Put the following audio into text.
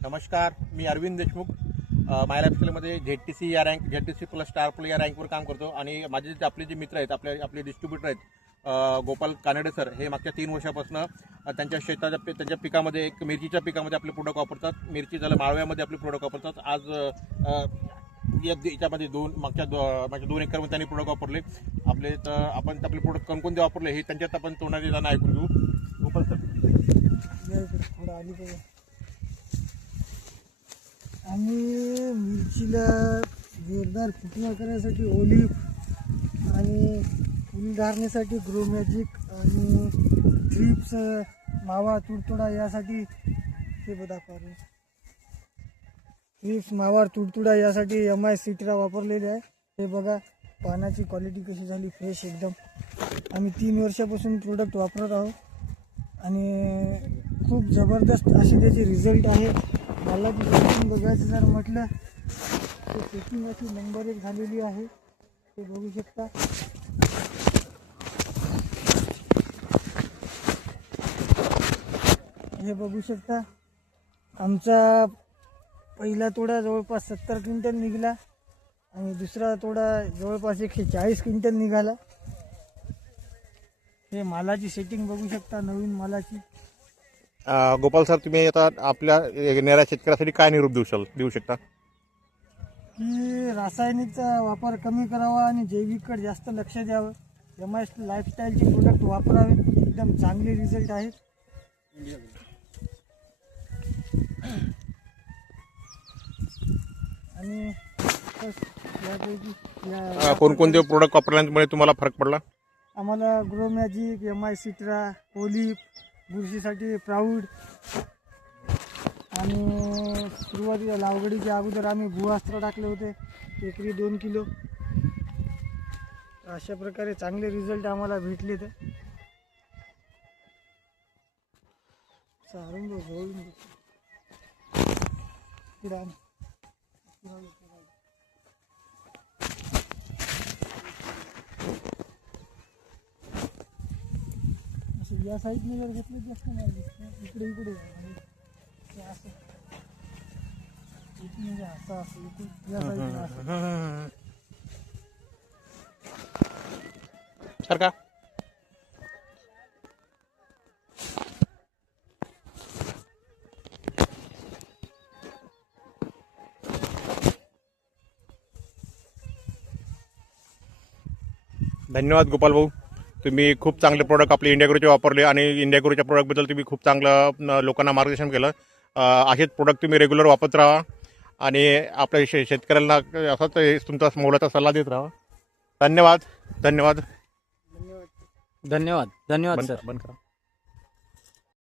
नमस्कार, मी अरविंद देशमुख. माय लाईफस्टाईलमध्ये ZTC या rank ZTC plus star plus या रँकवर काम करतो आणि माझे जे आपले जे मित्र आहेत, आपले डिस्ट्रीब्युटर आहेत गोपाल कानडे सर, हे मागच्या 3 वर्षापासून त्यांच्या शेताच्या त्यांच्या पिकामध्ये एक मिरचीच्या पिकामध्ये आपले प्रोडक्ट वापरतात. मिरची झालं माळव्यामध्ये आपले प्रोडक्ट वापरतात. आज याच्यामध्ये मागच्या 2 एकरमध्ये त्यांनी प्रोडक्ट वापरले आपले. तर आपण आपले प्रोडक्ट कोणकोणते वापरले हे त्यांच्यात आपण तोंडाने जाणं ऐकून घेऊ. गोपाल सर, आम्ही मिरचीला जोरदार फुटवा करण्यासाठी ओलिव्ह आणि फुल धारण्यासाठी ग्रो मॅजिक आणि थ्रिप्स मावा तुडतुडा यासाठी हे दाखवले. थ्रिप्स मावा तुडतुडा यासाठी MI सिट्रा वापरलेले आहे. हे बघा पानाची क्वालिटी कशी झाली, फ्रेश एकदम. आम्ही 3 वर्षापासून प्रोडक्ट वापरत आहोत आणि खूप जबरदस्त असे त्याचे रिझल्ट आहे. मला ती सेटिंग बघायचं जर म्हटलं तर सेटिंग अशी नंबर 1 झालेली आहे. ते बघू शकता. हे बघू शकता. आमचा पहिला तोडा जवळपास 70 क्विंटल निघाला आणि दुसरा तोडा जवळपास 140 क्विंटल निघाला. हे मालाची सेटिंग बघू शकता, नवीन मालाची. गोपाल सर, तुम्ही आता आपल्या येणाऱ्या शेतकऱ्यासाठी काय निरोप देऊ शकता? की रासायनिकचा वापर कमी करावा आणि जैविककडे जास्त लक्ष द्यावं. MI लाईफस्टाईलचे प्रोडक्ट वापरावे, एकदम चांगले रिझल्ट आहेत. आणि यापैकी कोणकोणते प्रोडक्ट वापरल्यामुळे तुम्हाला फरक पडला? आम्हाला ग्रो मॅजिक, MI सिट्रा, ओलिव्ह, बुरशीसाठी प्राऊड आणि सुरुवातीला लागवडीच्या अगोदर आम्ही भूअस्त्र टाकले होते, एकरी 2 किलो. अशा प्रकारे चांगले रिझल्ट आम्हाला भेटले. तर सारून या साईडने जर घेतलं जास्त नाही, इकडे असं म्हणजे असं इकडे या साईडने असं. सर का धन्यवाद गोपाल भाऊ. तुम्ही खूप चांगले प्रोडक्ट आपले इंडिया ग्रोचे वापरले आणि इंडिया ग्रोच्या प्रोडक्टबद्दल तुम्ही खूप चांगलं लोकांना मार्गदर्शन केलं. असेच प्रोडक्ट तुम्ही रेग्युलर वापरत राहा आणि आपल्या शेतकऱ्यांना असाच तुमचा मोलाचा सल्ला देत राहा. धन्यवाद. धन्यवाद. धन्यवाद सर. बंद करा.